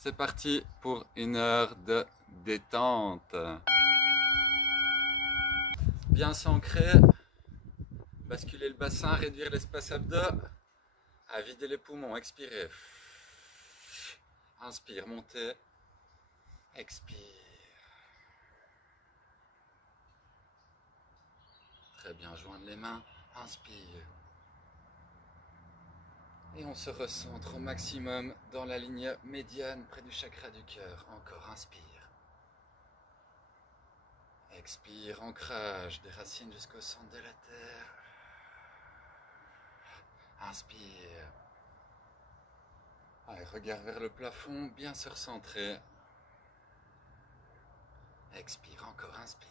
C'est parti pour une heure de détente. Bien s'ancrer, basculer le bassin, réduire l'espace abdos, à vider les poumons, expirer. Inspire, montez, expire. Très bien, joindre les mains, inspire. Et on se recentre au maximum dans la ligne médiane près du chakra du cœur. Encore, inspire. Expire, ancrage des racines jusqu'au centre de la terre. Inspire. Allez, regard vers le plafond, bien se recentrer. Expire, encore, inspire.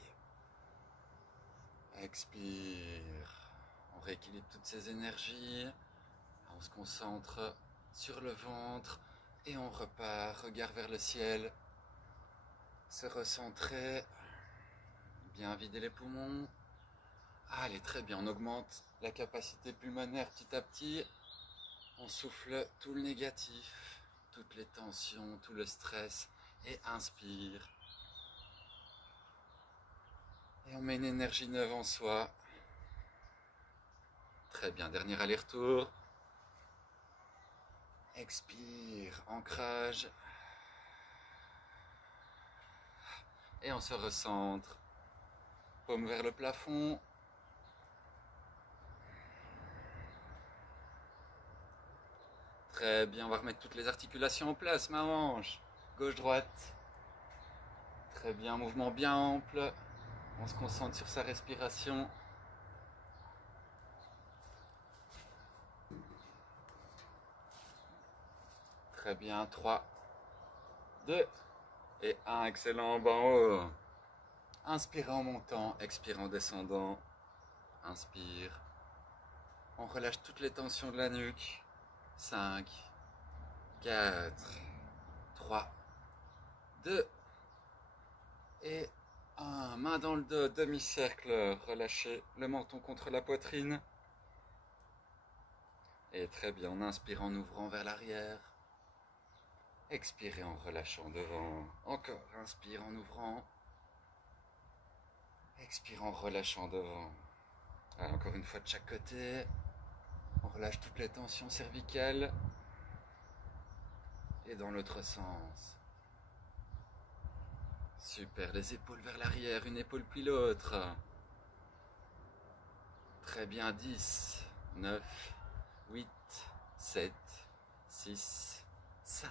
Expire. On rééquilibre toutes ces énergies. On se concentre sur le ventre et on repart, regard vers le ciel, se recentrer, bien vider les poumons. Allez, très bien, on augmente la capacité pulmonaire petit à petit, on souffle tout le négatif, toutes les tensions, tout le stress et inspire. Et on met une énergie neuve en soi. Très bien, dernier aller-retour. Expire, ancrage. Et on se recentre. Paume vers le plafond. Très bien, on va remettre toutes les articulations en place. Main hanche, gauche-droite. Très bien, mouvement bien ample. On se concentre sur sa respiration. Très bien, 3, 2 et 1. Excellent, en bas en haut. Inspire en montant, expire en descendant. Inspire. On relâche toutes les tensions de la nuque. 5, 4, 3, 2 et 1. Main dans le dos, demi-cercle. Relâchez le menton contre la poitrine. Et très bien, on inspire en ouvrant vers l'arrière. Expirez en relâchant devant. Encore, inspire en ouvrant. Expire en relâchant devant. Alors, encore une fois de chaque côté. On relâche toutes les tensions cervicales. Et dans l'autre sens. Super, les épaules vers l'arrière, une épaule puis l'autre. Très bien, 10, 9, 8, 7, 6, 5,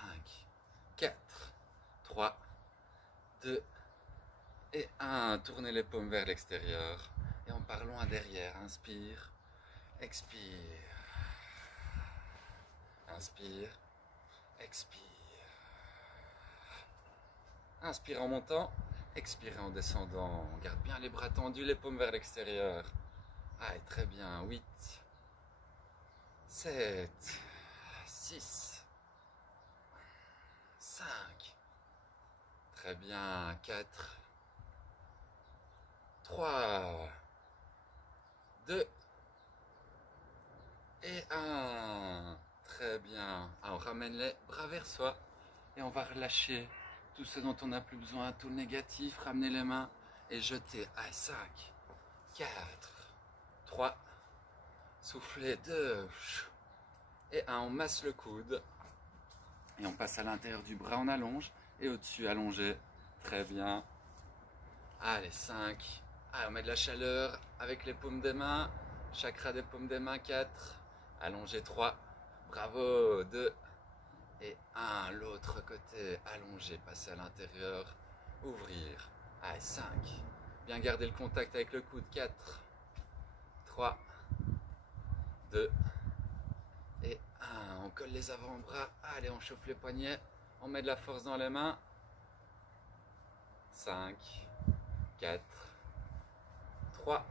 4, 3, 2 et 1. Tournez les paumes vers l'extérieur. Et on part loin derrière. Inspire, expire. Inspire, expire. Inspire en montant, expire en descendant. On garde bien les bras tendus, les paumes vers l'extérieur. Allez, très bien. 8, 7, 6, 5. Très bien. 4, 3, 2 et 1. Très bien. Alors, on ramène les bras vers soi et on va relâcher tout ce dont on n'a plus besoin, tout le négatif. Ramenez les mains et jetez. Allez, 5, 4, 3, soufflez, 2 et 1. On masse le coude et on passe à l'intérieur du bras, on allonge et au-dessus, allongé. Très bien. Allez, 5. Allez, on met de la chaleur avec les paumes des mains. Chakra des paumes des mains, 4. Allongé, 3. Bravo, 2. Et 1. L'autre côté, allongé, passer à l'intérieur. Ouvrir. Allez, 5. Bien garder le contact avec le coude, 4. 3. 2. Et 1. On colle les avant-bras. Allez, on chauffe les poignets. On met de la force dans les mains. 5. 4. 3,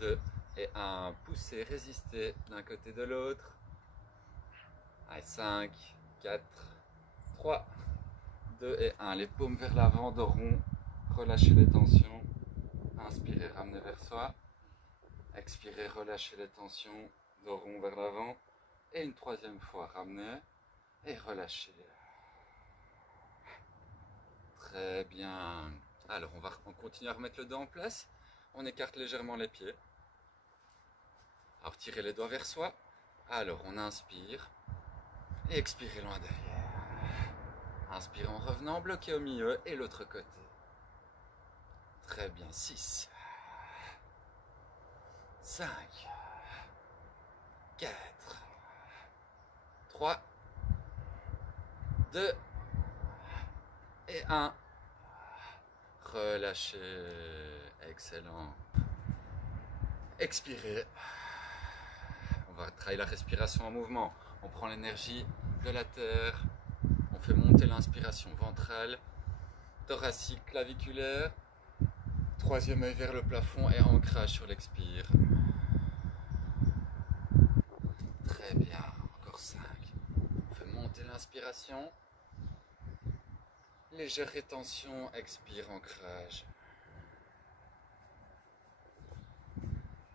2 et 1. Poussez, résistez d'un côté de l'autre. Allez, 5, 4, 3, 2 et 1. Les paumes vers l'avant, dos rond. Relâchez les tensions. Inspirez, ramenez vers soi. Expirez, relâchez les tensions. Dos rond vers l'avant. Et une troisième fois, ramenez et relâchez. Très bien. Alors, on continue à remettre le dos en place. On écarte légèrement les pieds. Alors, tirez les doigts vers soi. Alors, on inspire. Et expirez loin derrière. Inspire en revenant, bloqué au milieu et l'autre côté. Très bien. 6, 5, 4, 3, 2 et 1. Relâchez. Excellent. Expirez. On va travailler la respiration en mouvement. On prend l'énergie de la terre. On fait monter l'inspiration ventrale, thoracique, claviculaire. Troisième œil vers le plafond et ancrage sur l'expire. Très bien. Encore 5. On fait monter l'inspiration. Légère rétention, expire, ancrage.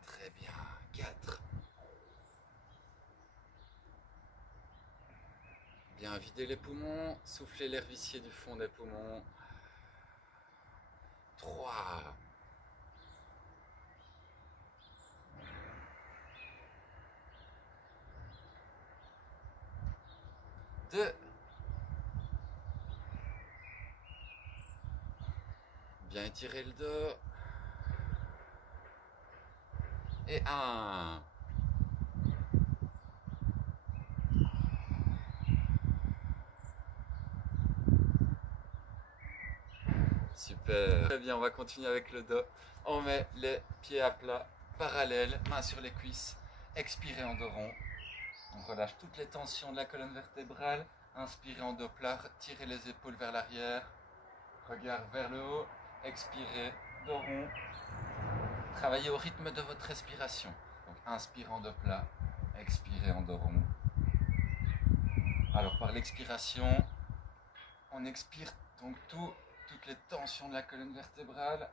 Très bien. 4. Bien vider les poumons, souffler l'air vicié du fond des poumons. 3. 2. Bien étirer le dos. Et 1. Super. Très bien, on va continuer avec le dos. On met les pieds à plat, parallèles, mains sur les cuisses. Expirez en dos rond. On relâche toutes les tensions de la colonne vertébrale. Inspirez en dos plat, tirez les épaules vers l'arrière. Regard vers le haut. Expirez, dos rond. Travaillez au rythme de votre respiration. Donc inspirez en dos plat, expirez en dos rond. Alors par l'expiration, on expire donc toutes les tensions de la colonne vertébrale.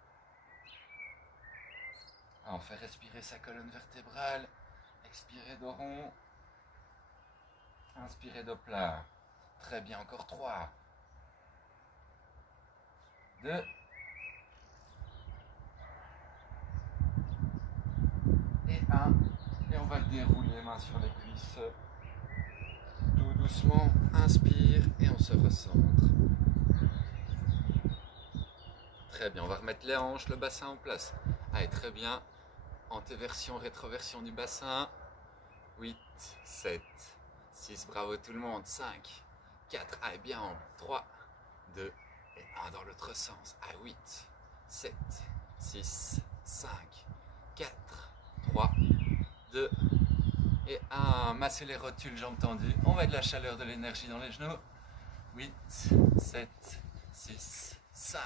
On fait respirer sa colonne vertébrale. Expirez dos rond. Inspirez dos plat. Très bien, encore 3. 2. Et 1. Et on va dérouler main sur les cuisses. Tout doucement, inspire et on se recentre. Très bien, on va remettre les hanches, le bassin en place. Allez, très bien. Antéversion, rétroversion du bassin. 8, 7, 6, bravo tout le monde. 5, 4, allez, bien ample. 3, 2 et 1 dans l'autre sens. Allez, 8, 7, 6, 5, 4, 3, 2 et 1. Massez les rotules, jambes tendues. On met de la chaleur, de l'énergie dans les genoux. 8, 7, 6, 5,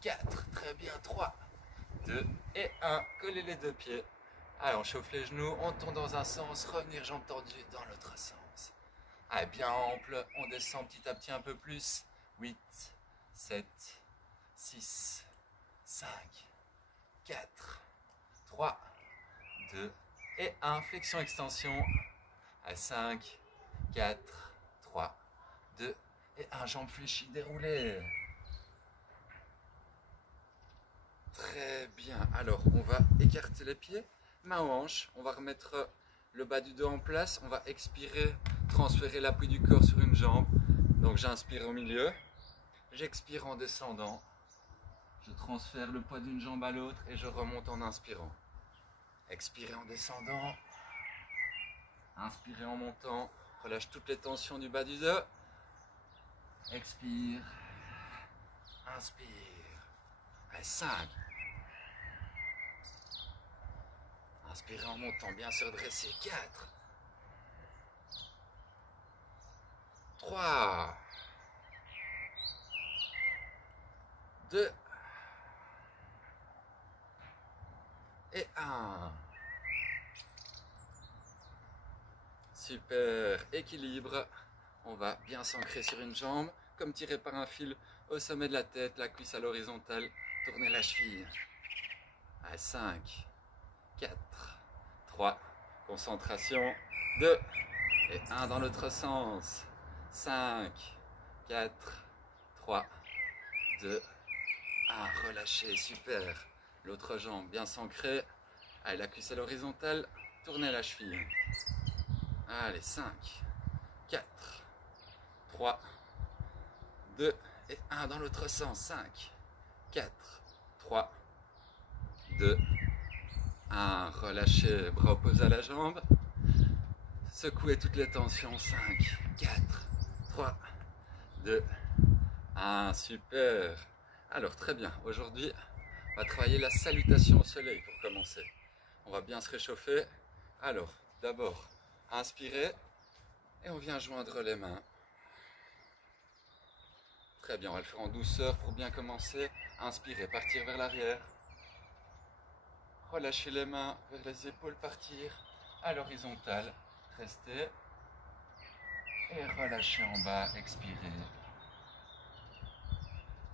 4, très bien. 3, 2 et 1. Collez les deux pieds. Allez, on chauffe les genoux, on tourne dans un sens, revenir jambes tendues dans l'autre sens. Allez, bien ample, on descend petit à petit un peu plus. 8, 7, 6, 5, 4, 3, 2 et 1. Flexion, extension. Allez, 5, 4, 3, 2 et 1. Jambes fléchies, déroulées. Très bien. Alors, on va écarter les pieds. Main aux hanches, on va remettre le bas du dos en place, on va expirer, transférer l'appui du corps sur une jambe. Donc j'inspire au milieu, j'expire en descendant, je transfère le poids d'une jambe à l'autre et je remonte en inspirant. Expirez en descendant, inspirez en montant, relâche toutes les tensions du bas du dos. Expire, inspire. Allez, 5. Inspirez en montant, bien se redresser. 4, 3, 2 et 1. Super, équilibre. On va bien s'ancrer sur une jambe, comme tiré par un fil au sommet de la tête, la cuisse à l'horizontale. Tournez la cheville. À 5, 4, 3, concentration, 2 et 1 dans l'autre sens. 5, 4, 3, 2, 1, relâchez, super. L'autre jambe bien s'ancrée. Allez, la cuisse à l'horizontale, tournez la cheville. Allez, 5, 4, 3, 2 et 1 dans l'autre sens. 5, 4, 3, 2, 1. Relâchez, bras opposés à la jambe. Secouez toutes les tensions. 5, 4, 3, 2, 1. Super. Alors, très bien. Aujourd'hui, on va travailler la salutation au soleil pour commencer. On va bien se réchauffer. Alors, d'abord, inspirez et on vient joindre les mains. Très bien, on va le faire en douceur pour bien commencer. Inspirez, partir vers l'arrière. Relâchez les mains vers les épaules, partir à l'horizontale. Restez. Et relâchez en bas, expirez.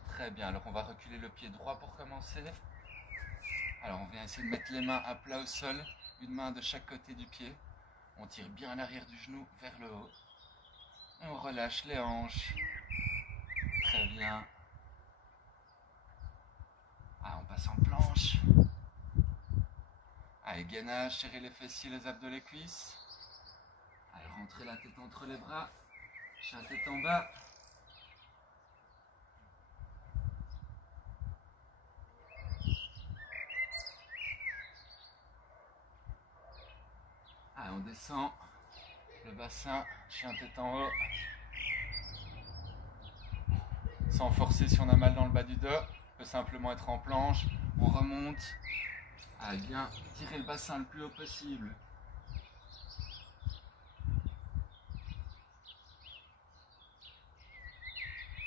Très bien, alors on va reculer le pied droit pour commencer. Alors on vient essayer de mettre les mains à plat au sol, une main de chaque côté du pied. On tire bien l'arrière du genou vers le haut. Et on relâche les hanches. Très bien. Ah, on passe en planche. Allez, gainage, serrez les fessiers, les abdos, les cuisses. Allez, rentrez la tête entre les bras. Chien tête en bas. Allez, on descend. Le bassin, chien tête en haut. Sans forcer si on a mal dans le bas du dos. On peut simplement être en planche. On remonte. Allez, bien tirer le bassin le plus haut possible.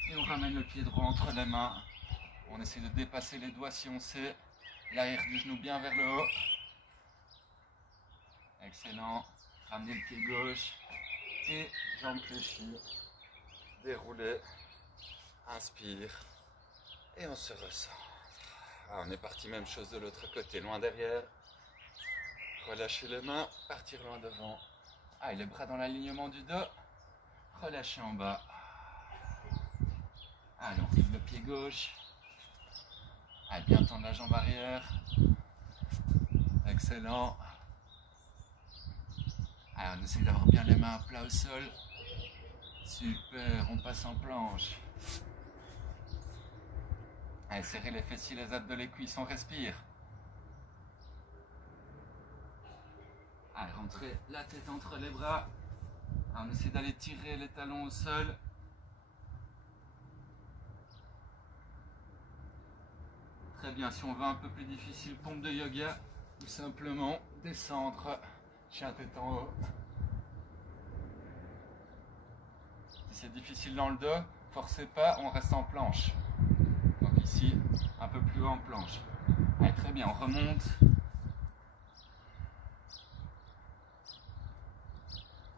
Et on ramène le pied droit entre les mains. On essaie de dépasser les doigts si on sait. L'arrière du genou bien vers le haut. Excellent. Ramenez le pied gauche. Et jambes fléchies. Déroulez. Inspire. Et on se ressent. Ah, on est parti, même chose de l'autre côté, loin derrière. Relâchez les mains, partir loin devant. Ah, et les bras dans l'alignement du dos. Relâchez en bas. Allez, on lève le pied gauche. Allez, bien tendre la jambe arrière. Excellent. Allez, on essaie d'avoir bien les mains à plat au sol. Super, on passe en planche. Allez, serrez les fessiers, les abdos, les cuisses, on respire. Allez, rentrez la tête entre les bras. Allez, on essaie d'aller tirer les talons au sol. Très bien, si on veut un peu plus difficile, pompe de yoga, ou simplement descendre, chien tête en haut. Si c'est difficile dans le dos, forcez pas, on reste en planche. Donc ici, un peu plus haut en planche. Allez, très bien, on remonte.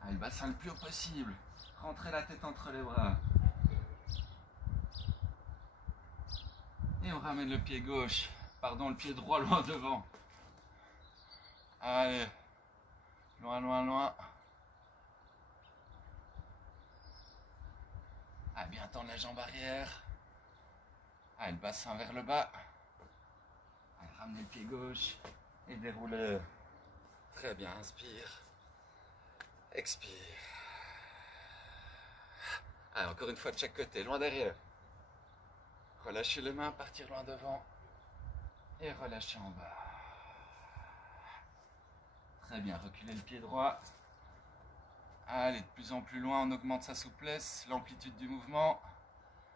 Allez, le bassin le plus haut possible. Rentrez la tête entre les bras. Et on ramène le pied gauche, pardon, le pied droit loin devant. Allez, loin, loin, loin. Allez, bien tendre la jambe arrière. Allez, le bassin vers le bas. Allez, ramenez le pied gauche et déroulez. Très bien, inspire. Expire. Allez, encore une fois de chaque côté, loin derrière. Relâchez les mains, partir loin devant. Et relâchez en bas. Très bien, reculez le pied droit. Allez, de plus en plus loin, on augmente sa souplesse, l'amplitude du mouvement.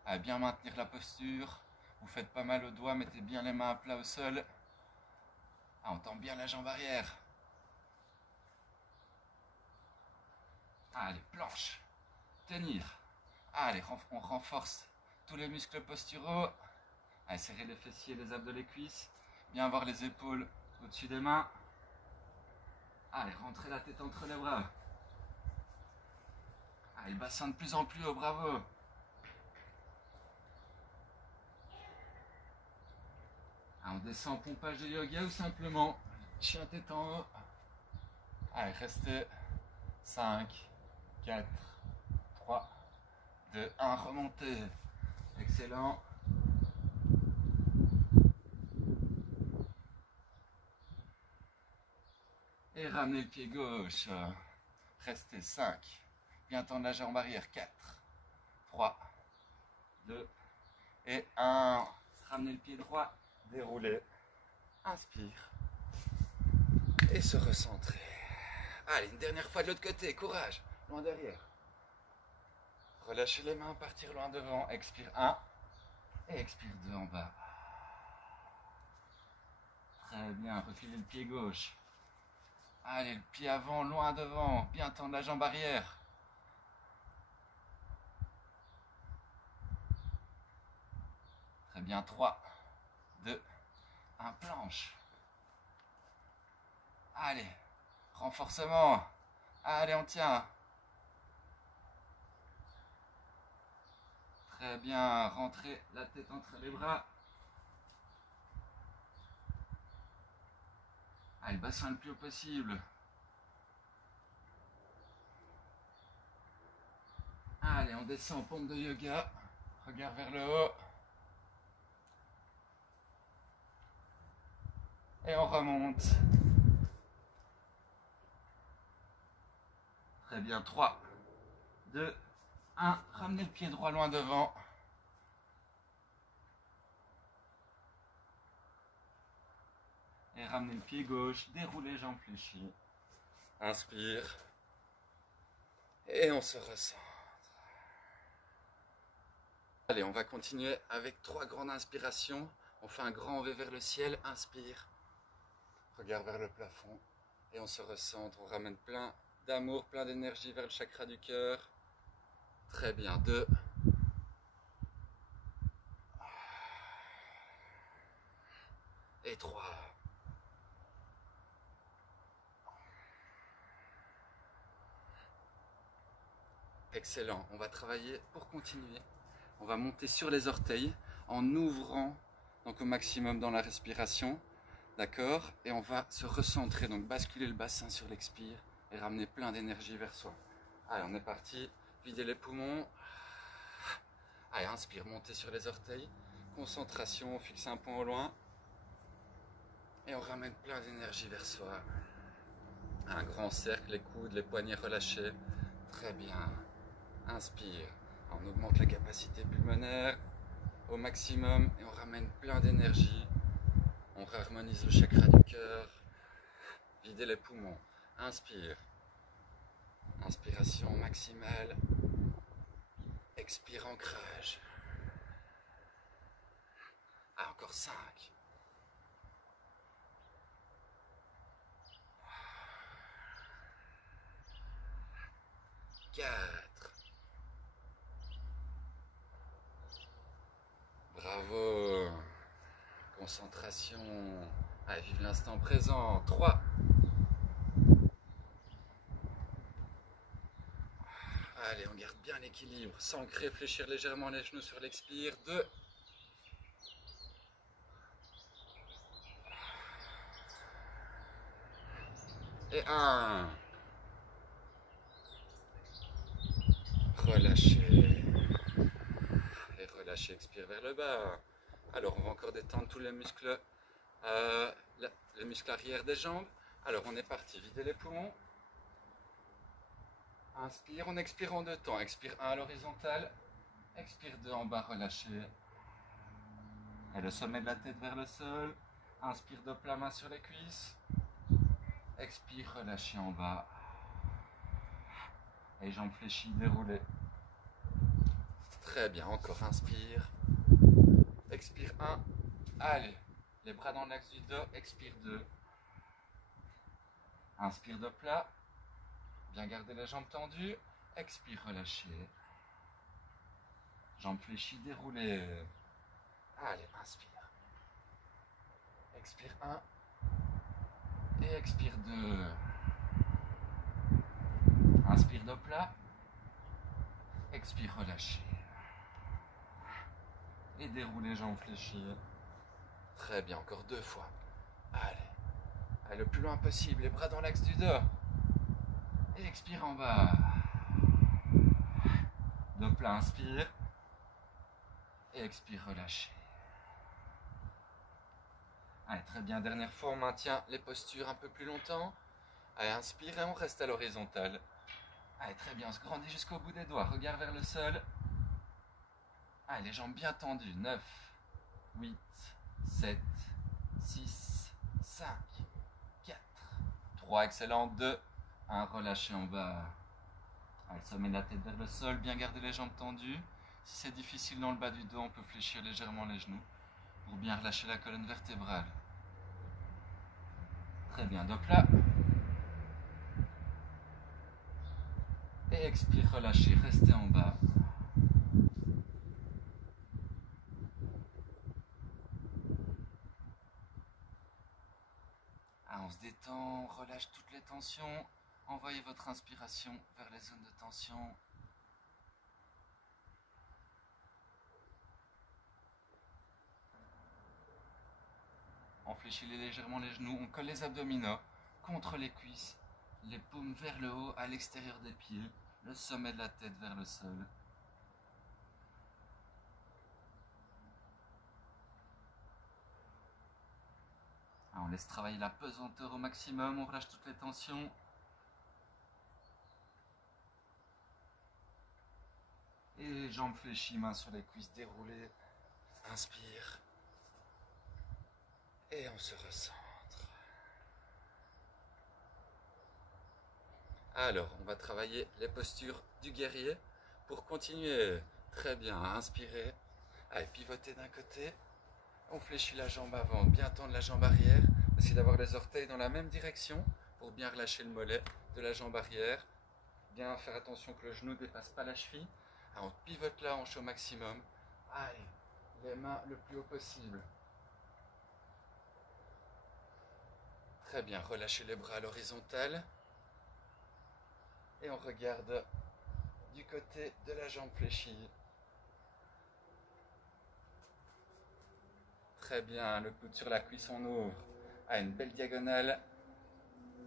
Allez, bien maintenir la posture. Vous faites pas mal aux doigts, mettez bien les mains à plat au sol. Ah, on tend bien la jambe arrière. Allez, planche. Tenir. Allez, on renforce tous les muscles posturaux. Allez, serrez les fessiers, les abdos, les cuisses. Bien avoir les épaules au-dessus des mains. Allez, rentrez la tête entre les bras. Allez, le bassin de plus en plus haut, bravo. Allez, on descend, pompage de yoga ou simplement chien tête en haut. Allez, restez. 5, 4, 3, 2, 1, remontez. Excellent. ramenez le pied gauche. Restez 5. Bien tendre la jambe arrière. 4, 3, 2 et 1. Ramenez le pied droit. Déroulez. Inspire. Et se recentrer. Allez, une dernière fois de l'autre côté. Courage. Loin derrière. Relâchez les mains. Partir loin devant. Expire 1. Et expire 2 en bas. Très bien. Refilez le pied gauche. Allez, le pied avant, loin devant. Bien tendre la jambe arrière. Très bien. 3, 2, 1. Planche. Allez. Renforcement. Allez, on tient. Très bien. Rentrez la tête entre les bras. Allez, le bassin le plus haut possible. Allez, on descend en pompe de yoga. Regard vers le haut. Et on remonte. Très bien. 3, 2, 1. Ramenez le pied droit loin devant. Et ramenez le pied gauche. Déroulez jambes fléchies. Inspire. Et on se recentre. Allez, on va continuer avec 3 grandes inspirations. On fait un grand V vers le ciel. Inspire. Regard vers le plafond. Et on se recentre. On ramène plein d'amour, plein d'énergie vers le chakra du cœur. Très bien. 2. Et 3. Excellent. On va travailler pour continuer. On va monter sur les orteils en ouvrant donc au maximum dans la respiration. D'accord? Et on va se recentrer, donc basculer le bassin sur l'expire et ramener plein d'énergie vers soi. Allez, on est parti. Videz les poumons. Allez, inspire, montez sur les orteils. Concentration, on fixe un point au loin. Et on ramène plein d'énergie vers soi. Un grand cercle, les coudes, les poignets relâchés. Très bien. Inspire. On augmente la capacité pulmonaire au maximum et on ramène plein d'énergie. On réharmonise le chakra du cœur. Videz les poumons. Inspire. Inspiration maximale. Expire, ancrage. Ah, encore 5. 4. Bravo. Concentration. Allez, vive l'instant présent. 3. Allez, on garde bien l'équilibre. S'ancrer, fléchir légèrement les genoux sur l'expire. 2. Et 1. Relâchez. Et relâchez, expire vers le bas. Alors, on va encore détendre tous les muscles arrière des jambes. Alors, on est parti. Videz les poumons. Inspire, on expire en 2 temps. Expire 1 à l'horizontale. Expire 2 en bas, relâchez. Et le sommet de la tête vers le sol. Inspire de plein main sur les cuisses. Expire, relâchez en bas. Et jambes fléchies, déroulez. Très bien, encore inspire. Expire 1. Allez, les bras dans l'axe du dos. Expire 2. Inspire de plat. Bien garder les jambes tendues. Expire, relâchez. Jambes fléchies, déroulez. Allez, inspire. Expire 1. Et expire 2. Inspire de plat. Expire, relâchez. Et déroulez, jambes fléchies. Très bien, encore 2 fois. Allez. Allez, le plus loin possible, les bras dans l'axe du dos. Et expire en bas. De plat, inspire. Et expire, relâchez. Allez, très bien, dernière fois, on maintient les postures un peu plus longtemps. Allez, inspire et on reste à l'horizontale. Allez, très bien, on se grandit jusqu'au bout des doigts. Regard vers le sol. Allez, les jambes bien tendues. 9, 8, 7, 6, 5, 4, 3, excellent, 2, 1, relâchez en bas. Allez, sommet de la tête vers le sol, bien garder les jambes tendues. Si c'est difficile dans le bas du dos, on peut fléchir légèrement les genoux pour bien relâcher la colonne vertébrale. Très bien, dos plat. Et expire, relâchez, restez en bas. Ah, on se détend, on relâche toutes les tensions. Envoyez votre inspiration vers les zones de tension. On fléchit légèrement les genoux, on colle les abdominaux contre les cuisses, les paumes vers le haut, à l'extérieur des pieds, le sommet de la tête vers le sol. On laisse travailler la pesanteur au maximum, on relâche toutes les tensions. Et jambes fléchies, mains sur les cuisses déroulées. Inspire. Et on se recentre. Alors, on va travailler les postures du guerrier pour continuer. Très bien, inspirez. Allez, pivotez d'un côté. On fléchit la jambe avant, bien tendre la jambe arrière. Essayez d'avoir les orteils dans la même direction pour bien relâcher le mollet de la jambe arrière. Bien faire attention que le genou ne dépasse pas la cheville. Alors, on pivote la hanche au maximum. Allez, les mains le plus haut possible. Très bien, relâchez les bras à l'horizontale. Et on regarde du côté de la jambe fléchie. Très bien, le coude sur la cuisse, on ouvre à une belle diagonale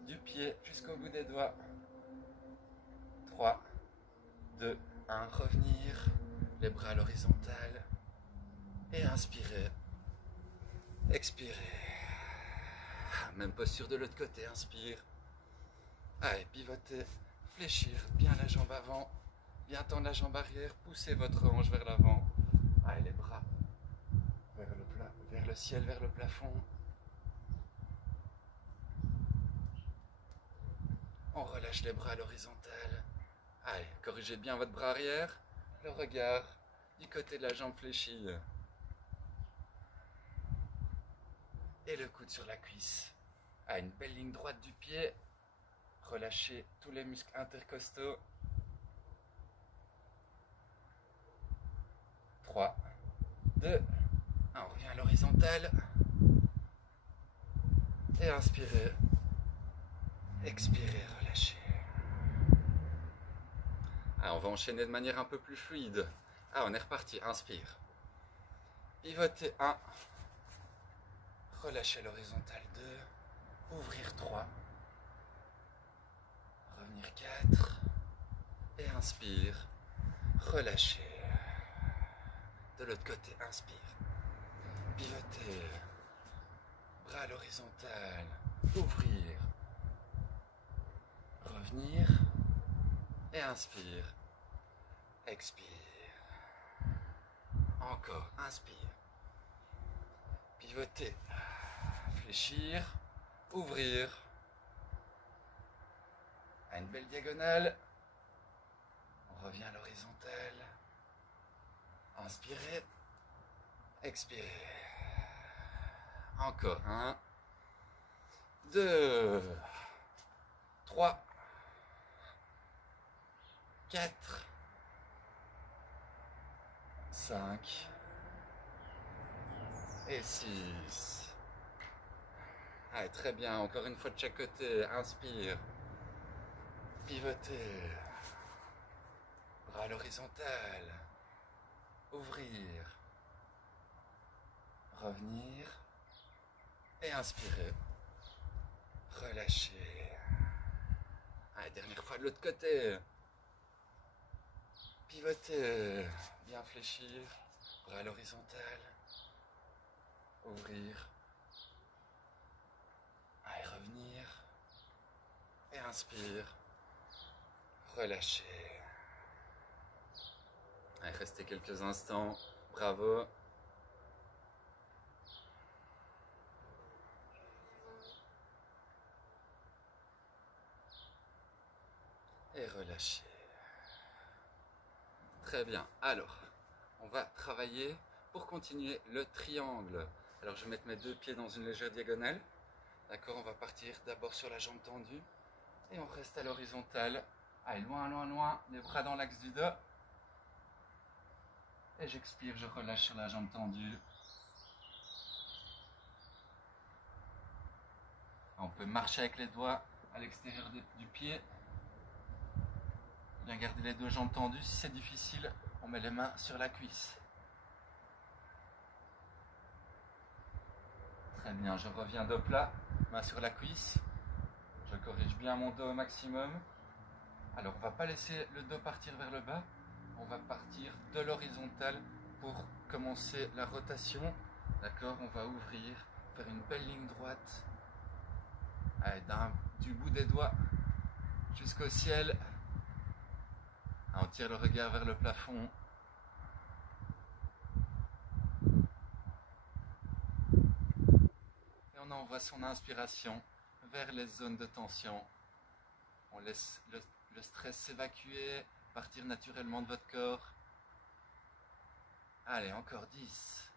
du pied jusqu'au bout des doigts. 3, 2, 1, revenir, les bras à l'horizontale et inspirez, expirez. Même posture de l'autre côté, inspire. Allez, pivotez, fléchir bien la jambe avant, bien tendre la jambe arrière, poussez votre hanche vers l'avant. Allez, les bras vers le ciel, vers le plafond. On relâche les bras à l'horizontale. Allez, corrigez bien votre bras arrière, le regard du côté de la jambe fléchie. Et le coude sur la cuisse. À une belle ligne droite du pied. Relâchez tous les muscles intercostaux. 3, 2, 1, on revient à l'horizontale. Et inspirez. Expirez, relâchez. On va enchaîner de manière un peu plus fluide. On est reparti. Inspire. Pivotez 1. Relâchez l'horizontale 2. Ouvrir 3. Revenir 4. Et inspire. Relâchez. De l'autre côté, inspire. Pivotez. Bras à l'horizontale. Ouvrir. Revenir. Et inspire. Expire. Encore. Inspire. Pivoter. Fléchir. Ouvrir. À une belle diagonale. On revient à l'horizontale. Inspirez. Expirez. Encore. 1, 2, 3, 4, 5 et 6. Allez, très bien, encore une fois de chaque côté. Inspire. Pivotez. Bras à l'horizontale. Ouvrir. Revenir. Et inspirez. Relâchez. Allez, dernière fois de l'autre côté. Pivotez. Bien fléchir. Bras à l'horizontale. Ouvrir. Allez, revenir. Et inspire. Relâchez. Allez, restez quelques instants. Bravo. Et relâchez. Très bien. Alors, on va travailler pour continuer le triangle. Alors, je vais mettre mes deux pieds dans une légère diagonale. D'accord, on va partir d'abord sur la jambe tendue. Et on reste à l'horizontale. Allez, loin, loin, loin. Les bras dans l'axe du dos. Et j'expire, je relâche sur la jambe tendue. On peut marcher avec les doigts à l'extérieur du pied. Bien garder les deux jambes tendues. Si c'est difficile, on met les mains sur la cuisse. Très bien, je reviens dos plat, main sur la cuisse. Je corrige bien mon dos au maximum. Alors, on ne va pas laisser le dos partir vers le bas. On va partir de l'horizontale pour commencer la rotation. D'accord, on va ouvrir, faire une belle ligne droite. Allez, du bout des doigts jusqu'au ciel. On tire le regard vers le plafond. Et on envoie son inspiration vers les zones de tension. On laisse le stress s'évacuer, partir naturellement de votre corps. Allez, encore 10.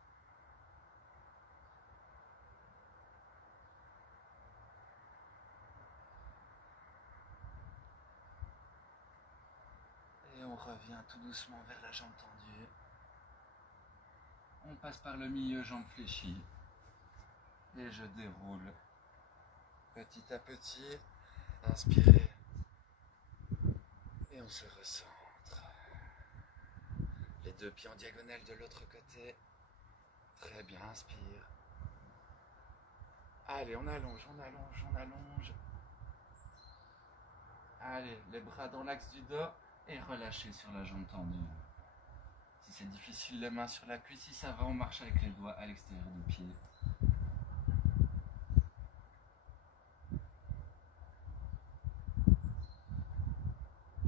Et on revient tout doucement vers la jambe tendue. On passe par le milieu, jambe fléchie. Et je déroule petit à petit. Inspirez. Et on se recentre. Les deux pieds en diagonale de l'autre côté. Très bien, inspire. Allez, on allonge, on allonge, on allonge. Allez, les bras dans l'axe du dos et relâchez sur la jambe tendue. Si c'est difficile, les mains sur la cuisse. Si ça va, on marche avec les doigts à l'extérieur du pied.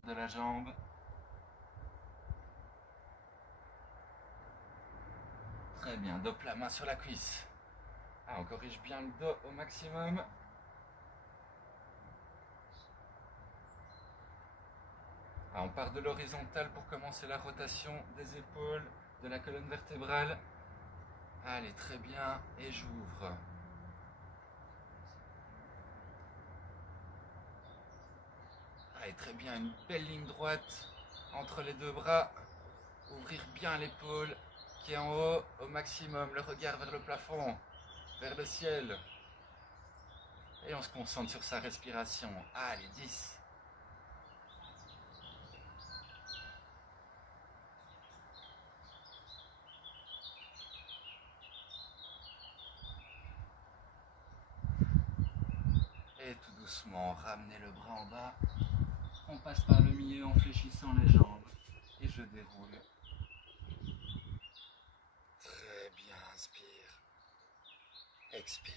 De la jambe. Très bien, dos plat, main sur la cuisse. On corrige bien le dos au maximum. On part de l'horizontale pour commencer la rotation des épaules, de la colonne vertébrale. Allez, très bien, et j'ouvre. Allez, très bien, une belle ligne droite entre les deux bras. Ouvrir bien l'épaule qui est en haut au maximum, le regard vers le plafond, vers le ciel. Et on se concentre sur sa respiration. Allez, 10. Et tout doucement, ramenez le bras en bas. On passe par le milieu en fléchissant les jambes. Et je déroule. Très bien, inspire. Expire.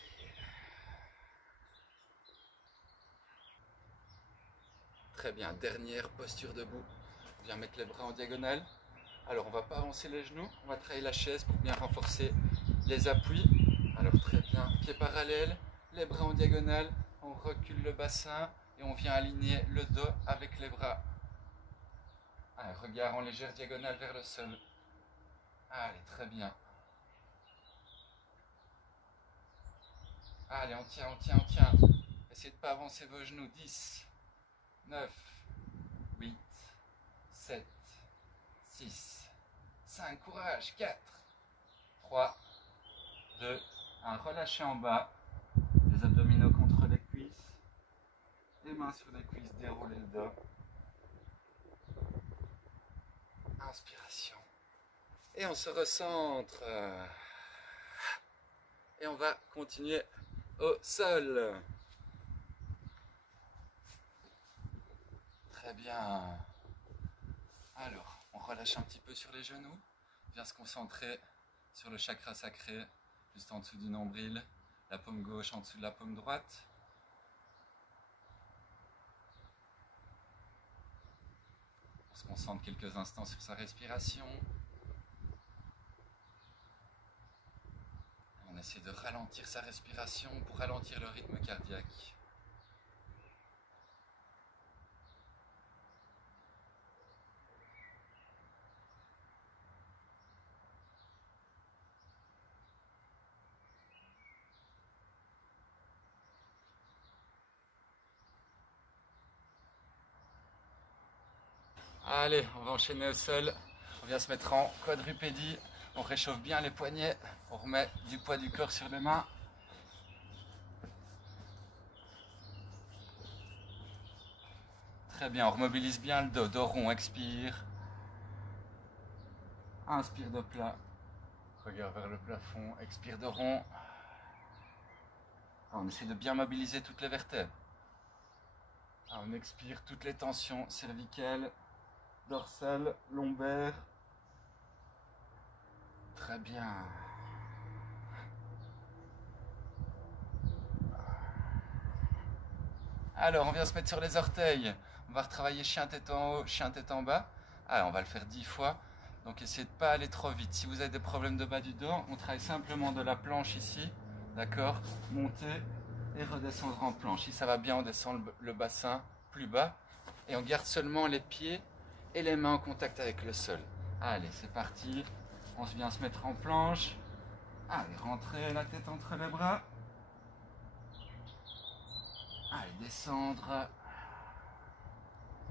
Très bien, dernière posture debout. On vient mettre les bras en diagonale. Alors on ne va pas avancer les genoux, on va travailler la chaise pour bien renforcer les appuis. Alors très bien, pieds parallèles, les bras en diagonale, on recule le bassin et on vient aligner le dos avec les bras. Allez, regard en légère diagonale vers le sol. Allez, très bien. Allez, on tient, on tient, on tient. Essayez de ne pas avancer vos genoux. 10, 9, 8, 7, 6, 5, courage, 4, 3, 2, 1, relâchez en bas, les abdominaux contre les cuisses, les mains sur les cuisses, déroulez le dos. Inspiration. Et on se recentre. Et on va continuer au sol. Très bien. Alors, on relâche un petit peu sur les genoux. On vient se concentrer sur le chakra sacré, juste en dessous du nombril. La paume gauche en dessous de la paume droite. se concentre quelques instants sur sa respiration. On essaie de ralentir sa respiration pour ralentir le rythme cardiaque. Allez, on va enchaîner au sol. On vient se mettre en quadrupédie. On réchauffe bien les poignets. On remet du poids du corps sur les mains. Très bien, on remobilise bien le dos. Dos rond, expire. Inspire de plat. Regarde vers le plafond. Expire de rond. On essaie de bien mobiliser toutes les vertèbres. On expire toutes les tensions cervicales, dorsale, lombaire. Très bien. Alors, on vient se mettre sur les orteils. On va retravailler chien tête en haut, chien tête en bas. Alors, on va le faire 10 fois. Donc, essayez de ne pas aller trop vite. Si vous avez des problèmes de bas du dos, on travaille simplement de la planche ici. D'accord? Monter et redescendre en planche. Si ça va bien, on descend le bassin plus bas. Et on garde seulement les pieds et les mains en contact avec le sol. Allez, c'est parti. On vient se mettre en planche. Allez, rentrez la tête entre les bras. Allez, descendre.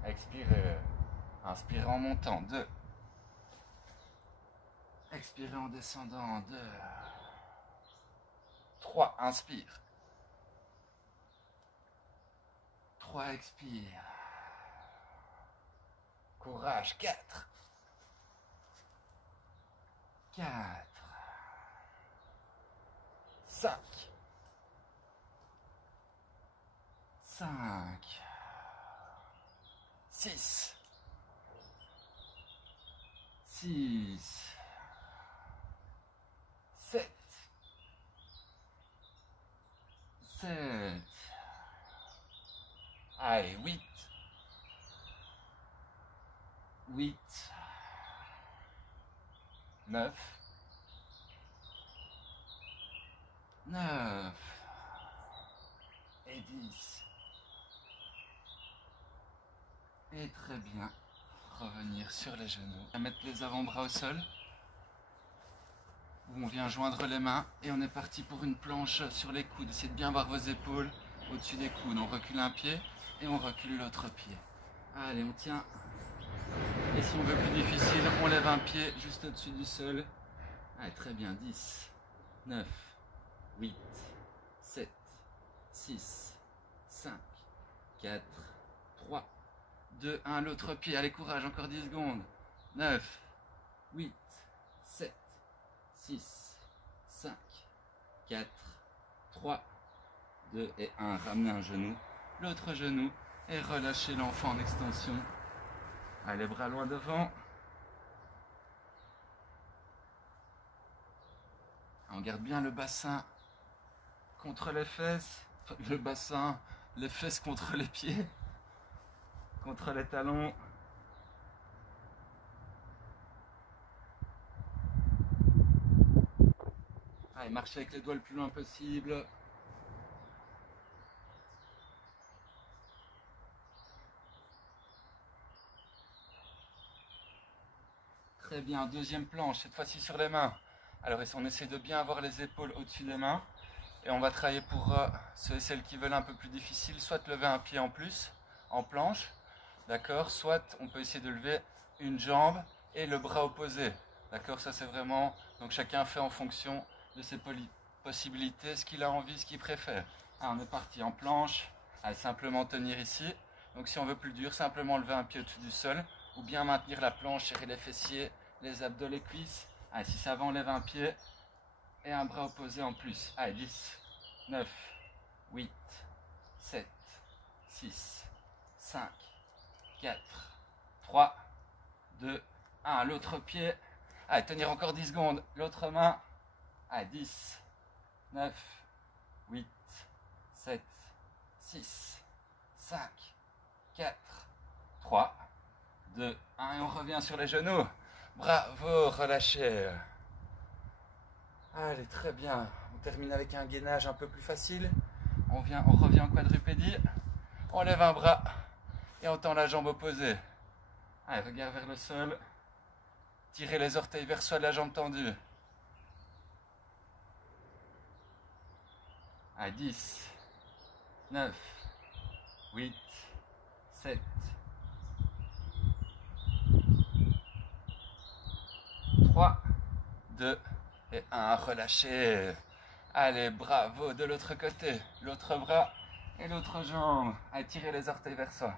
Expirez. Inspirez en montant. 2. Expirez en descendant. 2. 3. Inspire. 3. Expire. Courage. 4. 4. 5. 5. 6. 6. 7. 7. Allez, 8. 8. 9. 9. Et 10. Et très bien. Revenir sur les genoux. On va mettre les avant-bras au sol. Où on vient joindre les mains. Et on est parti pour une planche sur les coudes. Essayez de bien voir vos épaules au-dessus des coudes. On recule un pied et on recule l'autre pied. Allez, on tient. Et si on veut plus difficile, on lève un pied juste au-dessus du sol. Allez, très bien. 10, 9, 8, 7, 6, 5, 4, 3, 2, 1. L'autre pied. Allez, courage. Encore 10 secondes. 9, 8, 7, 6, 5, 4, 3, 2 et 1. Ramenez un genou, l'autre genou et relâchez l'enfant en extension. Allez, bras loin devant. On garde bien le bassin contre les fesses. Le bassin, les fesses contre les pieds, contre les talons. Allez, marchez avec les doigts le plus loin possible. Très bien, deuxième planche, cette fois-ci sur les mains. Alors on essaie de bien avoir les épaules au-dessus des mains. Et on va travailler pour ceux et celles qui veulent un peu plus difficile, soit lever un pied en plus, en planche, d'accord, soit on peut essayer de lever une jambe et le bras opposé, d'accord, ça c'est vraiment, donc chacun fait en fonction de ses possibilités, ce qu'il a envie, ce qu'il préfère. Ah, on est parti en planche, à simplement tenir ici, donc si on veut plus dur, simplement lever un pied au-dessus du sol, ou bien maintenir la planche, serrer les fessiers, les abdos, les cuisses. Ah, si ça va, on lève un pied et un bras opposé en plus. Allez, 10, 9, 8, 7, 6, 5, 4, 3, 2, 1. L'autre pied. Allez, tenir encore 10 secondes. L'autre main. Allez, 10, 9, 8, 7, 6, 5, 4, 3, 2, 1 et on revient sur les genoux. Bravo, relâchez. Allez, très bien. On termine avec un gainage un peu plus facile. On revient en quadrupédie. On lève un bras et on tend la jambe opposée. Allez, regard vers le sol. Tirez les orteils vers soi, la jambe tendue. Allez, 10, 9, 8, 7, 3, 2 et 1. Relâchez. Allez, bravo, de l'autre côté. L'autre bras et l'autre jambe. Allez, tirez les orteils vers soi.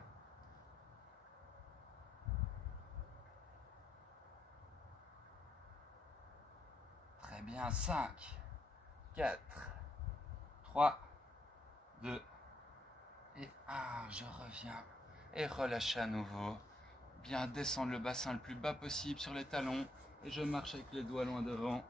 Très bien, 5, 4, 3, 2 et 1. Je reviens et relâchez à nouveau. Bien descendre le bassin le plus bas possible sur les talons et je marche avec les doigts loin devant.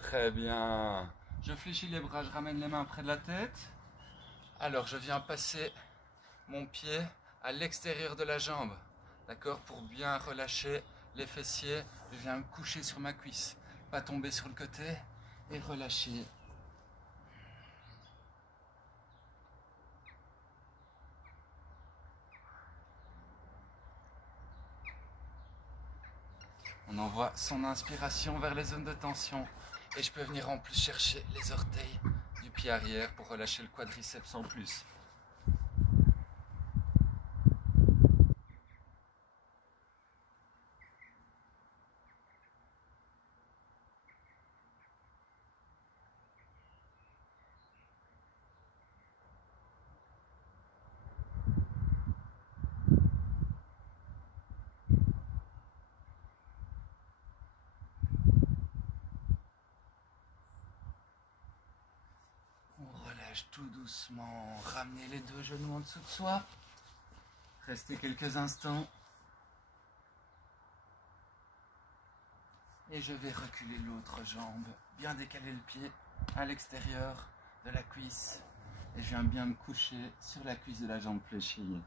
Très bien. Je fléchis les bras, je ramène les mains près de la tête. Alors je viens passer mon pied à l'extérieur de la jambe. D'accord? Pour bien relâcher les fessiers, je viens me coucher sur ma cuisse. Pas tomber sur le côté et relâcher. On envoie son inspiration vers les zones de tension. Et je peux venir en plus chercher les orteils du pied arrière pour relâcher le quadriceps en plus. On relâche tout doucement. Ramenez les deux genoux en dessous de soi. Restez quelques instants. Et je vais reculer l'autre jambe. Bien décaler le pied à l'extérieur de la cuisse. Et je viens bien me coucher sur la cuisse de la jambe fléchie.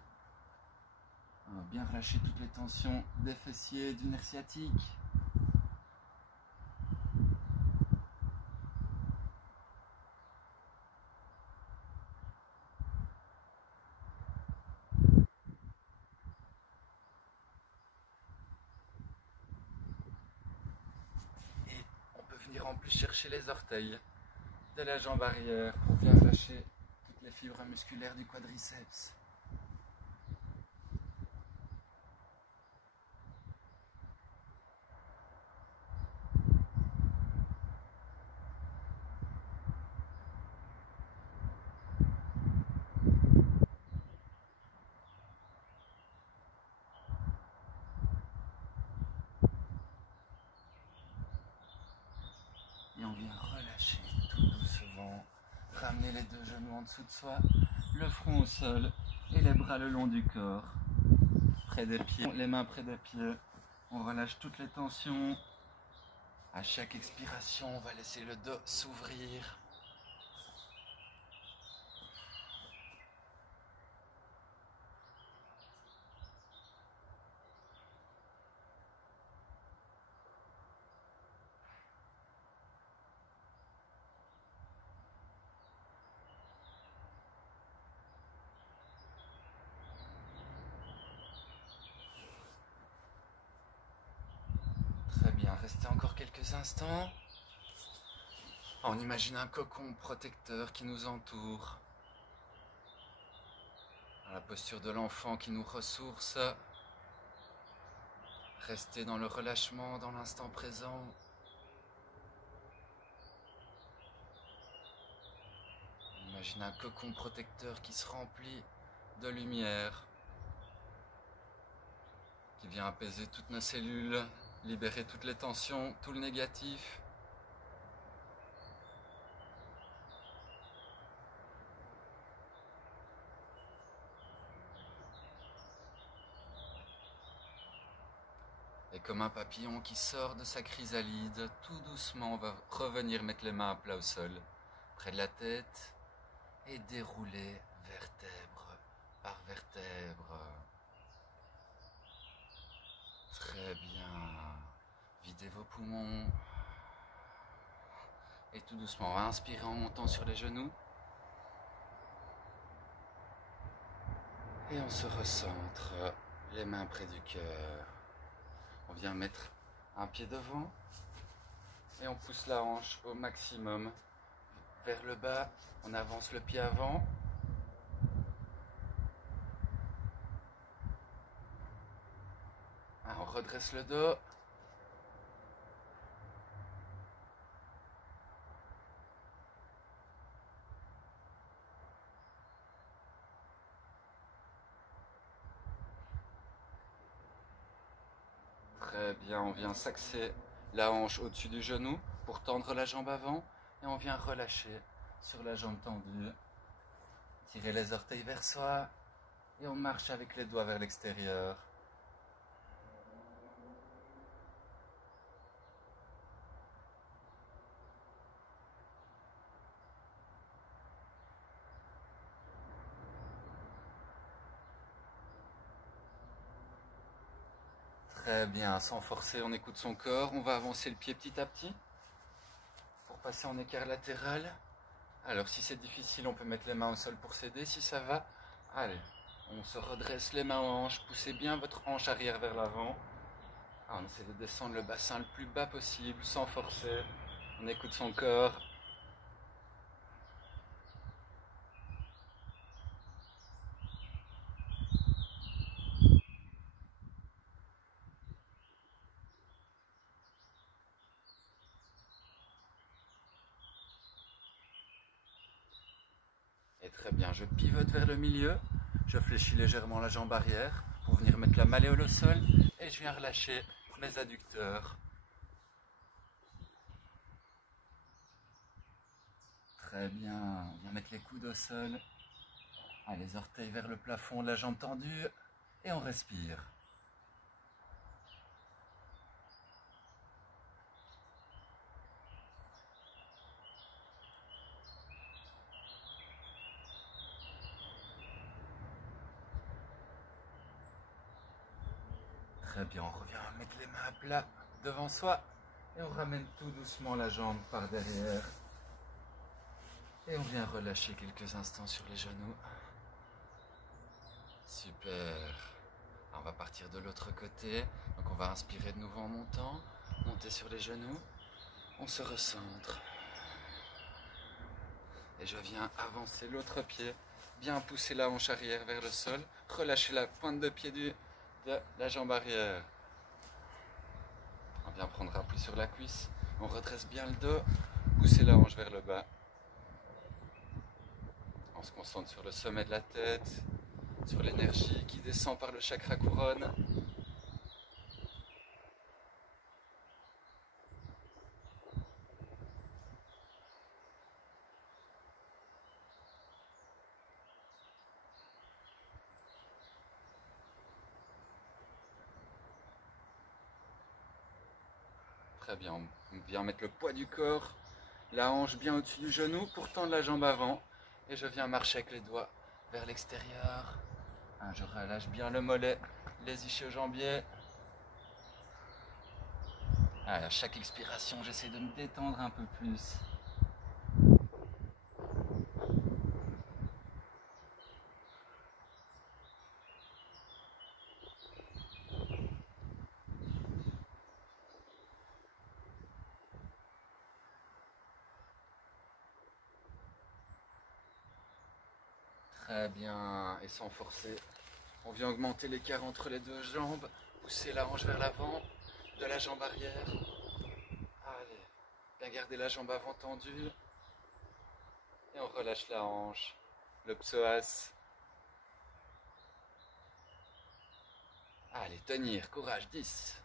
On va bien relâcher toutes les tensions des fessiers, du nerf sciatique. Et on peut venir en plus chercher les orteils de la jambe arrière pour bien relâcher toutes les fibres musculaires du quadriceps. Et on vient relâcher tout doucement. Ramener les deux genoux en dessous de soi, le front au sol et les bras le long du corps. Près des pieds, les mains près des pieds. On relâche toutes les tensions. À chaque expiration, on va laisser le dos s'ouvrir. Très bien, restez encore quelques instants. On imagine un cocon protecteur qui nous entoure. La posture de l'enfant qui nous ressource. Restez dans le relâchement, dans l'instant présent. Imagine un cocon protecteur qui se remplit de lumière, qui vient apaiser toutes nos cellules, libérer toutes les tensions, tout le négatif. Et comme un papillon qui sort de sa chrysalide, tout doucement, on va revenir mettre les mains à plat au sol, près de la tête, et dérouler vertèbre par vertèbre. Très bien. Videz vos poumons. Et tout doucement, on va inspirer en montant sur les genoux. Et on se recentre, les mains près du cœur. On vient mettre un pied devant. Et on pousse la hanche au maximum vers le bas. On avance le pied avant. On redresse le dos. Très bien, on vient s'axer la hanche au-dessus du genou pour tendre la jambe avant et on vient relâcher sur la jambe tendue. Tirer les orteils vers soi et on marche avec les doigts vers l'extérieur. Très bien, sans forcer, on écoute son corps. On va avancer le pied petit à petit pour passer en écart latéral. Alors si c'est difficile, on peut mettre les mains au sol pour s'aider. Si ça va, allez, on se redresse les mains aux hanches. Poussez bien votre hanche arrière vers l'avant. On essaie de descendre le bassin le plus bas possible, sans forcer. On écoute son corps. Et très bien, je pivote vers le milieu. Je fléchis légèrement la jambe arrière pour venir mettre la malléole au sol. Et je viens relâcher mes adducteurs. Très bien, on vient mettre les coudes au sol. Les orteils vers le plafond, la jambe tendue. Et on respire. Très bien, on revient mettre les mains à plat devant soi. Et on ramène tout doucement la jambe par derrière. Et on vient relâcher quelques instants sur les genoux. Super. On va partir de l'autre côté. Donc on va inspirer de nouveau en montant. Monter sur les genoux. On se recentre. Et je viens avancer l'autre pied. Bien pousser la hanche arrière vers le sol. Relâcher la pointe de pied de la jambe arrière. On vient prendre appui sur la cuisse. On redresse bien le dos. Pousser la hanche vers le bas. On se concentre sur le sommet de la tête, sur l'énergie qui descend par le chakra couronne. Très bien, on vient mettre le poids du corps, la hanche bien au-dessus du genou pour tendre la jambe avant. Et je viens marcher avec les doigts vers l'extérieur. Je relâche bien le mollet, les ischio-jambiers. À chaque expiration, j'essaie de me détendre un peu plus. Très bien, et sans forcer, on vient augmenter l'écart entre les deux jambes, pousser la hanche vers l'avant, de la jambe arrière. Allez, bien garder la jambe avant tendue. Et on relâche la hanche, le psoas. Allez, tenir, courage, 10.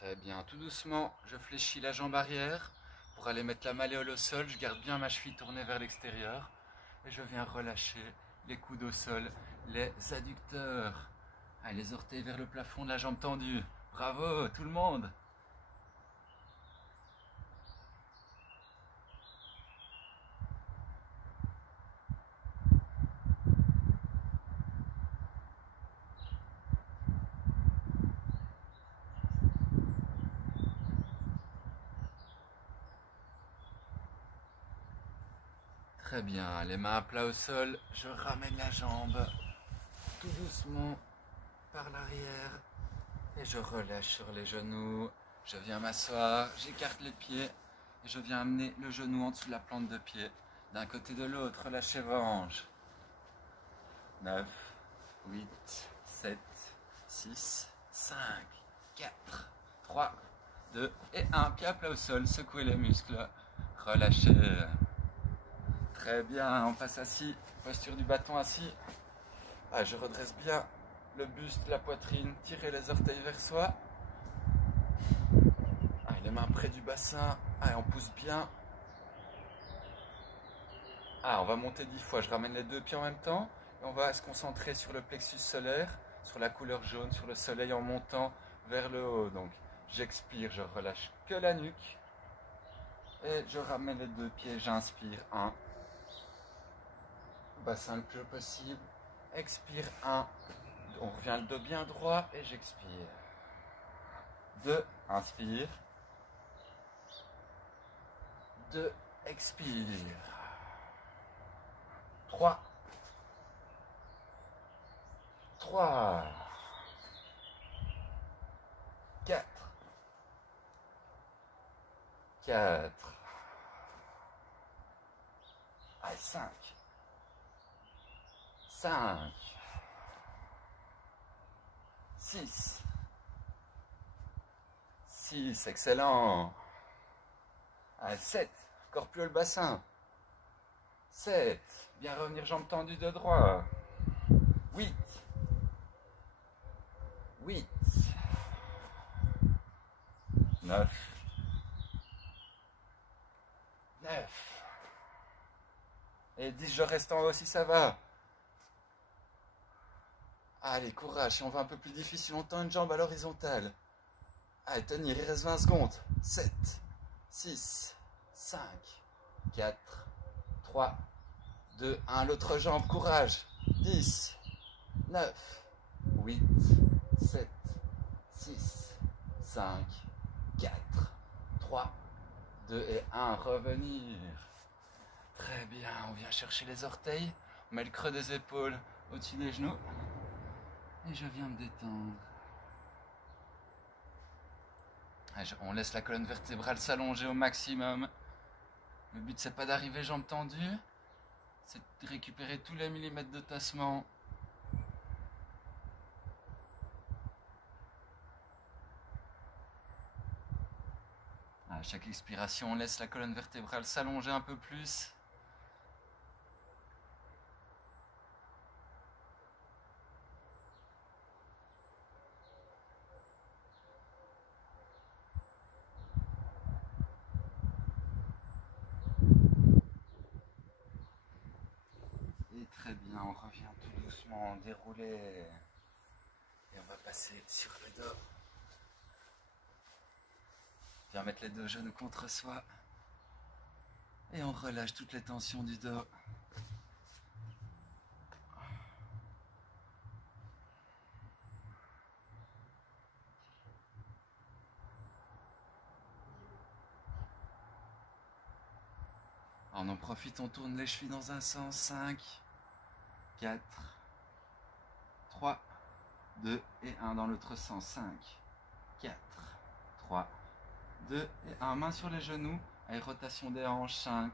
Très bien, tout doucement, je fléchis la jambe arrière pour aller mettre la malléole au sol. Je garde bien ma cheville tournée vers l'extérieur et je viens relâcher les coudes au sol, les adducteurs. Allez, les orteils vers le plafond, la jambe tendue. Bravo, tout le monde! Très bien, les mains à plat au sol, je ramène la jambe tout doucement par l'arrière et je relâche sur les genoux. Je viens m'asseoir, j'écarte les pieds et je viens amener le genou en dessous de la plante de pied. D'un côté de l'autre, relâchez vos hanches. 9, 8, 7, 6, 5, 4, 3, 2 et 1. Pied à plat au sol, secouez les muscles, relâchez. Très bien, on passe assis, posture du bâton assis. Je redresse bien le buste, la poitrine, tirez les orteils vers soi. Les mains près du bassin, on pousse bien. On va monter 10 fois, je ramène les deux pieds en même temps. Et on va se concentrer sur le plexus solaire, sur la couleur jaune, sur le soleil en montant vers le haut. Donc j'expire, je relâche que la nuque. Et je ramène les deux pieds, j'inspire 1. Bassin le plus haut possible. Expire 1. On revient le dos bien droit et j'expire. 2. Inspire. 2. Expire. 3. 3. 4. 4. 5. 5, 6, 6, excellent. 7, encore plus haut le bassin. 7, bien revenir jambes tendues de droit. 8, 8, 9, 9. Et 10, je reste en haut si ça va. Allez, courage, si on va un peu plus difficile, on tend une jambe à l'horizontale. Allez, tenir, il reste 20 secondes. 7, 6, 5, 4, 3, 2, 1. L'autre jambe, courage. 10, 9, 8, 7, 6, 5, 4, 3, 2 et 1. Revenir. Très bien, on vient chercher les orteils. On met le creux des épaules au-dessus des genoux. Et je viens me détendre. On laisse la colonne vertébrale s'allonger au maximum. Le but c'est pas d'arriver jambes tendues, c'est de récupérer tous les millimètres de tassement. À chaque expiration, on laisse la colonne vertébrale s'allonger un peu plus. Très bien, on revient tout doucement, dérouler et on va passer sur le dos. Viens mettre les deux genoux contre soi et on relâche toutes les tensions du dos. On en profite, on tourne les chevilles dans un sens. 5, 4, 3, 2 et 1 dans l'autre sens. 5, 4, 3, 2 et 1. Main sur les genoux. Allez, rotation des hanches. 5,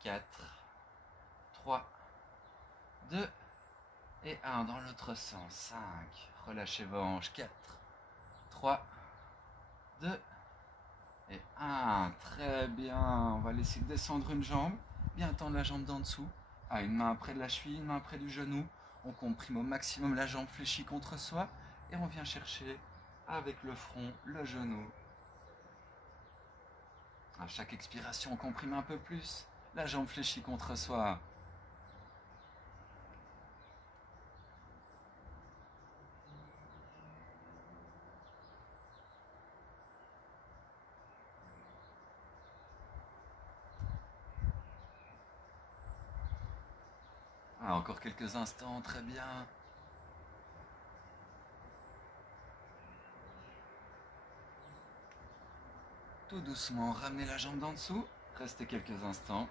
4, 3, 2 et 1 dans l'autre sens. 5. Relâchez vos hanches. 4, 3, 2 et 1. Très bien. On va laisser descendre une jambe. Bien tendre la jambe d'en dessous. Une main près de la cheville, une main près du genou. On comprime au maximum la jambe fléchie contre soi. Et on vient chercher avec le front, le genou. À chaque expiration, on comprime un peu plus. La jambe fléchie contre soi. Ah, encore quelques instants, très bien. Tout doucement, ramenez la jambe d'en dessous. Restez quelques instants.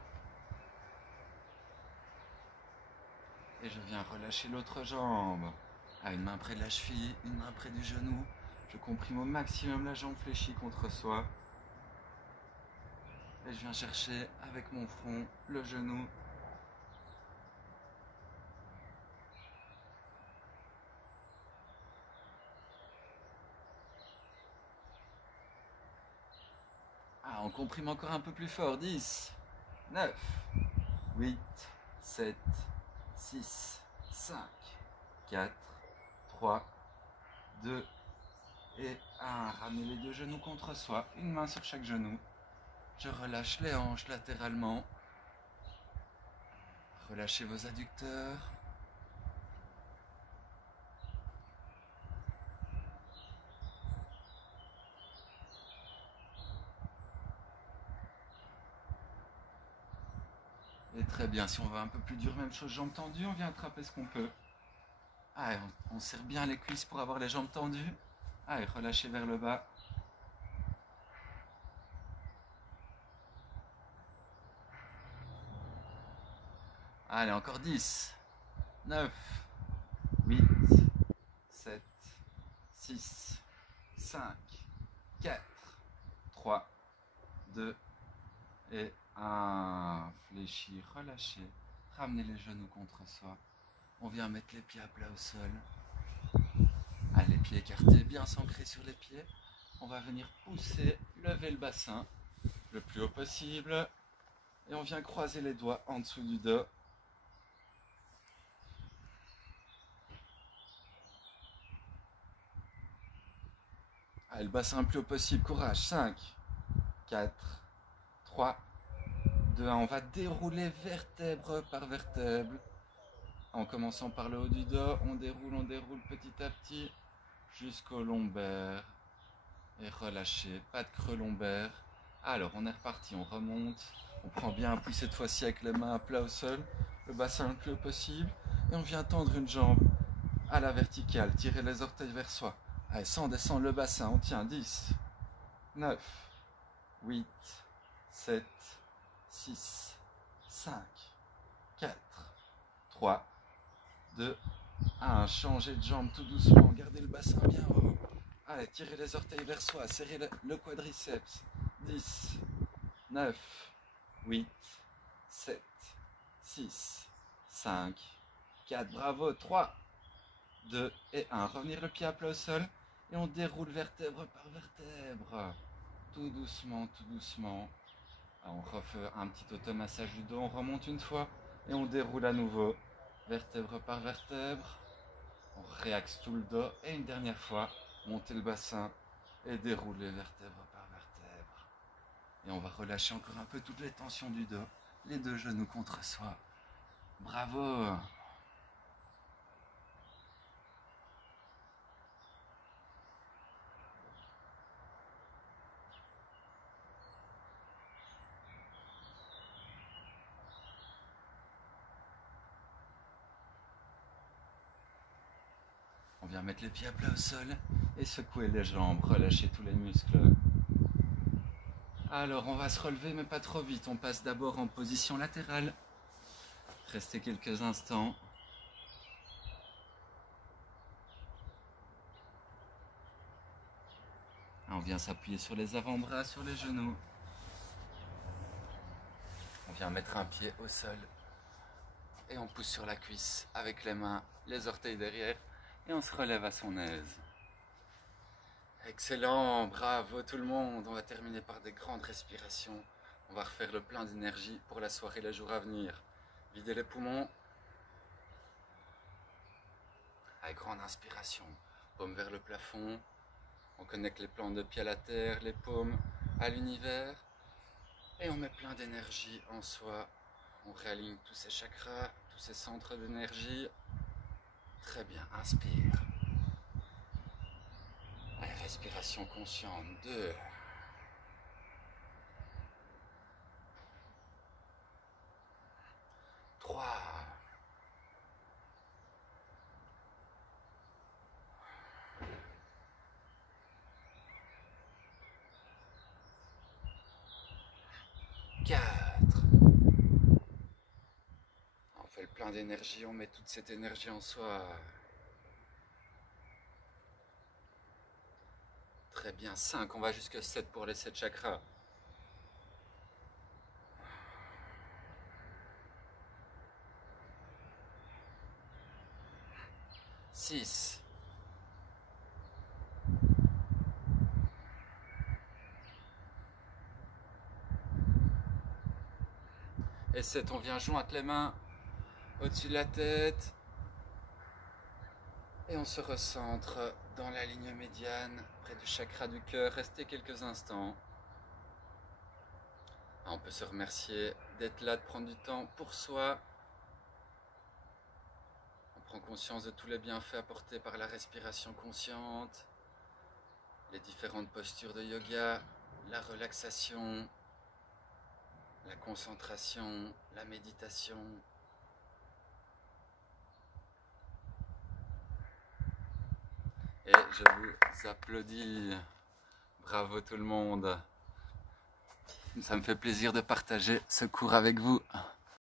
Et je viens relâcher l'autre jambe. Ah, une main près de la cheville, une main près du genou. Je comprime au maximum la jambe fléchie contre soi. Et je viens chercher avec mon front le genou. Ah, on comprime encore un peu plus fort. 10, 9, 8, 7, 6, 5, 4, 3, 2 et 1. Ramenez les deux genoux contre soi, une main sur chaque genou. Je relâche les hanches latéralement. Relâchez vos adducteurs. Et très bien, si on va un peu plus dur, même chose, jambes tendues, on vient attraper ce qu'on peut. Allez, on serre bien les cuisses pour avoir les jambes tendues. Allez, relâchez vers le bas. Allez, encore 10, 9, 8, 7, 6, 5, 4, 3, 2 et 1. Fléchis, relâchez. Ramenez les genoux contre soi. On vient mettre les pieds à plat au sol. Allez, les pieds écartés, bien s'ancrer sur les pieds. On va venir pousser, lever le bassin le plus haut possible. Et on vient croiser les doigts en dessous du dos. Allez, le bassin le plus haut possible, courage. 5, 4, 3, 2, 1. On va dérouler vertèbre par vertèbre. En commençant par le haut du dos, on déroule petit à petit jusqu'au lombaire. Et relâchez, pas de creux lombaire. Alors, on est reparti, on remonte. On prend bien appui cette fois-ci avec les mains à plat au sol. Le bassin le plus haut possible. Et on vient tendre une jambe à la verticale. Tirez les orteils vers soi. Allez, sans descendre le bassin, on tient. 10, 9, 8, 7, 6, 5, 4, 3, 2, 1. Changez de jambe tout doucement. Gardez le bassin bien haut. Allez, tirez les orteils vers soi. Serrez le quadriceps. 10, 9, 8, 7, 6, 5, 4. Bravo. 3, 2 et 1. Revenir le pied à plat au sol. Et on déroule vertèbre par vertèbre. Tout doucement, tout doucement. On refait un petit automassage du dos. On remonte une fois. Et on déroule à nouveau. Vertèbre par vertèbre. On réaxe tout le dos. Et une dernière fois. Montez le bassin. Et dérouler vertèbre par vertèbre. Et on va relâcher encore un peu toutes les tensions du dos. Les deux genoux contre soi. Bravo! On vient mettre les pieds à plat au sol et secouer les jambes, relâcher tous les muscles. Alors on va se relever mais pas trop vite, on passe d'abord en position latérale. Restez quelques instants. On vient s'appuyer sur les avant-bras, sur les genoux. On vient mettre un pied au sol et on pousse sur la cuisse avec les mains, les orteils derrière et on se relève à son aise. Excellent, bravo tout le monde. On va terminer par des grandes respirations. On va refaire le plein d'énergie pour la soirée et les jours à venir. Videz les poumons. Avec grande inspiration. Paume vers le plafond. On connecte les plantes de pied à la terre, les paumes à l'univers. Et on met plein d'énergie en soi. On réaligne tous ces chakras, tous ces centres d'énergie. Très bien, inspire. Allez, respiration consciente. 2. 3. 4. On fait le plein d'énergie, on met toute cette énergie en soi. Très bien, 5. On va jusqu'à 7 pour les 7 chakras. 6. Et 7, on vient joindre les mains au-dessus de la tête. Et on se recentre dans la ligne médiane, près du chakra du cœur. Restez quelques instants. On peut se remercier d'être là, de prendre du temps pour soi. On prend conscience de tous les bienfaits apportés par la respiration consciente, les différentes postures de yoga, la relaxation, la concentration, la méditation. Et je vous applaudis. Bravo tout le monde. Ça me fait plaisir de partager ce cours avec vous.